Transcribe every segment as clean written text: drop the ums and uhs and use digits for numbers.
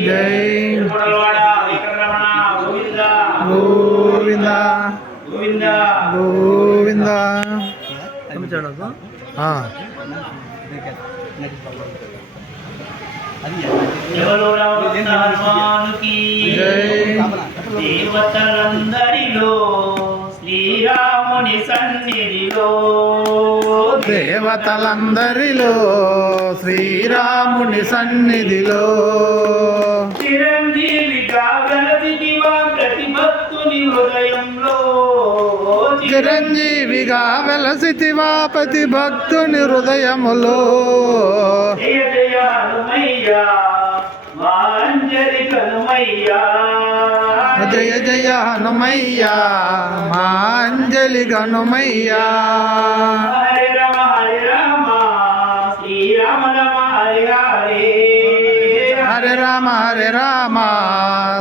జై కోడలవాడ వెంకటరమణ గోవింద గోవింద గోవింద గోవింద. హనుమానుకి దేవతలందరిలో శ్రీరాముని సన్నిధిలో దేవతలందరిలో శ్రీరాముని సన్నిధిలో చిరంజీవిగా వెలసిదివా ప్రతి భక్తుని హృదయంలో చిరంజీవిగా వెలసితివా ప్రతి భక్తుని హృదయములో. జయ జయ హనుమయ్య మా అంజలి హనుమయ్య జయ జయ హనుమయ్య మా అంజలి హనుమయ్య. హరే రామ శ్రీరామ రామ హరే హరే హరే రామ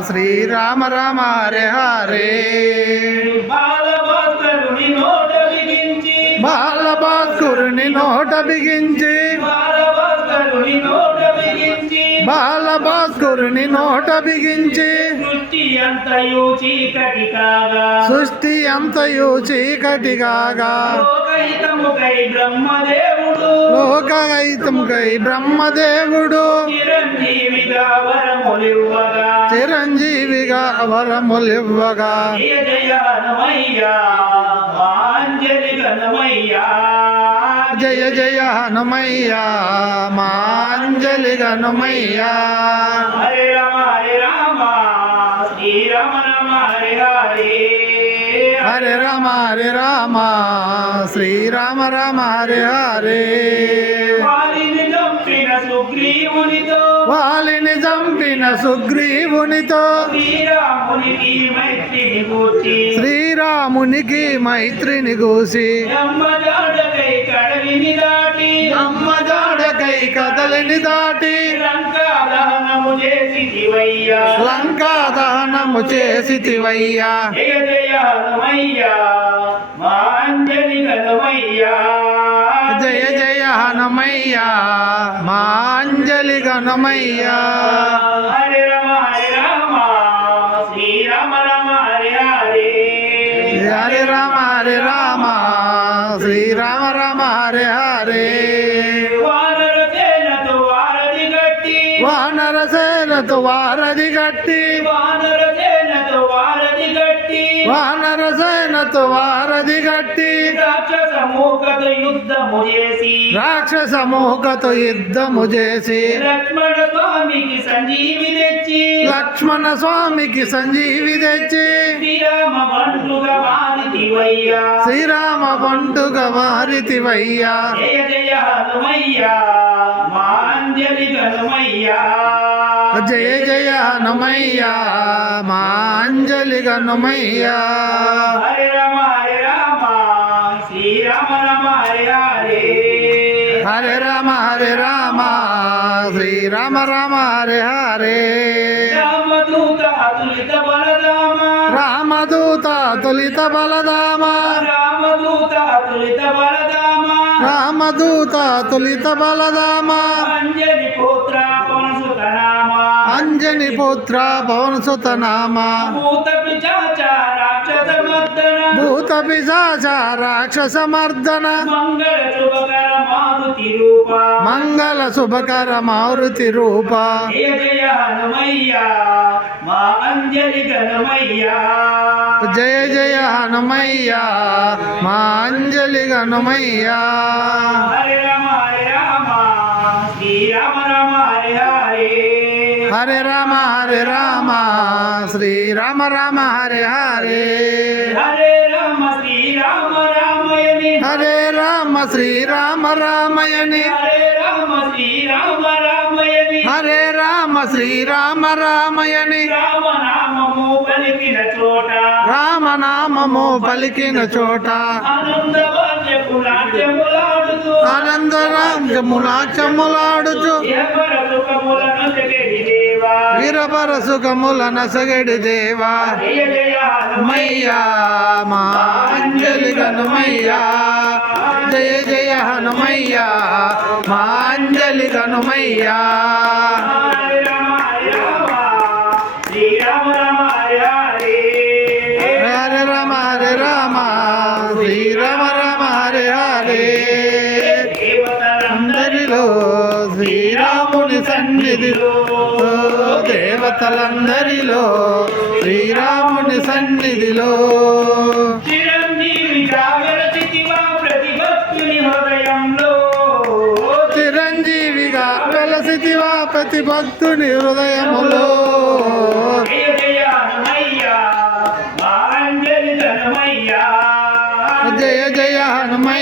శ్రీరామ రామ హరే హరే. బాలభాస్కరుని నోట బిగించి బాలభాస్కరుని నోట బిగించి బాలభాస్కరుని నోట బిగించి బాలభాస్కరుని నోట బిగించి సృష్టి అంతయు చీకటి కాగా సృష్టి అంతయు చీకటి కాగా లోకహితముకై బ్రహ్మదేవుడు లోకహితముకై బ్రహ్మదేవుడు చిరంజీవిగా వరములివ్వగా చిరంజీవిగా వరములివ్వగా. జయ జయ హనుమయ్య మా అంజలి హనుమయ్య జయ జయ హనుమయ్య మా అంజలి హనుమయ్య. హరే రామ శ్రీరామ రామ హరే హరే హరే రామ శ్రీరామ రామ హరే హరే. వాలిని చంపిన సుగ్రీవునితో వాలిని చంపిన సుగ్రీవునితో శ్రీరామునికి మైత్రిని కూర్చి శ్రీరామునికి మైత్రిని గూసి బ్రహ్మజాడకై కడలిని దాటి అమ్మ జాడకై కదలిని దాటి లంకా దహనము చేసితివయ్యా లంకా దహనము చేసితివయ్యా. జయ జయ హనుమయ్య మా అంజలి హనుమయ్య జయ జయ హనుమయ్య మా అంజలి హనుమయ్య. హరే రామ శ్రీరామ రామ హరే హరే హరే రామ శ్రీరామ రామ హరే హరే. వానర సేనతో వారధి గట్టి వానర సేనతో వారధి గట్టి వానర సేనతో వారధి గట్టి వానర సేనతో వారధి గట్టి రాక్షస మూకతో యుద్ధము చేసి రాక్షస మూకతో యుద్ధము చేసి లక్ష్మణ స్వామికి సంజీవి తెచ్చి లక్ష్మణ స్వామికి సంజీవి తెచ్చి శ్రీరామ బంటుగా మారితివయ్యా శ్రీరామ బంటుగా మారితివయ్యా. జయ జయ హనుమయ్య మా అంజలి హనుమయ్య జయ జయ హనుమయ్య మా అంజలి హనుమయ్య. హరే రామ శ్రీరామ రామ హరే హరే హరే రామ శ్రీరామ రామ హరే హరే. రామదూత అతులిత బలధామ రామదూత తులిత బలధామ రామదూత అతులిత బలధామ రామదూత తులిత బలధామ అంజలి పుత్ర పవనసుత నామ అంజని పుత్ర పవనసుత నామ. భూత పిశాచ రాక్షస మర్దన భూత పిశాచ రాక్షస మర్దన మంగళ శుభకర మారుతి రూప మంగళ శుభకర మారుతి రూప. జయ జయ హనుమయ్య మా అంజలి హనుమయ్య జయ జయ హనుమయ్య మా అంజలి హనుమయ్య. హరే రామ శ్రీరామ రామ హరే హరే హరే రామ శ్రీరామ రామ హరే హరే. హరే రామ శ్రీరామ రామయని హరే రామ శ్రీరామ రామయని హరే రామ శ్రీరామ రామయని హరే రామ శ్రీరామ రామయని రామనామము పలికిన చోట రామనామము పలికిన చోట ఆనందవాద్యపు నాట్యములాడుతూ ఆనందరాజ్యములాచములాడుచు ఎవర సుఖములను జగడి దేవా వీరపర సుఖముల నసగడి దేవా. జయ జయ హనుమయ్యా మా అంజలి హనుమయ్యా. జయ జయ హనుమయ్యా మా అంజలి హనుమయ్యా. హరే రామ వెలయాలే దేవతలందరిలో అందరిలో శ్రీరాముని సన్నిధిలో దేవతలందరిలో శ్రీరాముని సన్నిధిలో చిరంజీవిగా వెలసితివా ప్రతి భక్తుని హృదయంలో చిరంజీవిగా వెలసితివా ప్రతి భక్తుని హృదయములో జయ జయ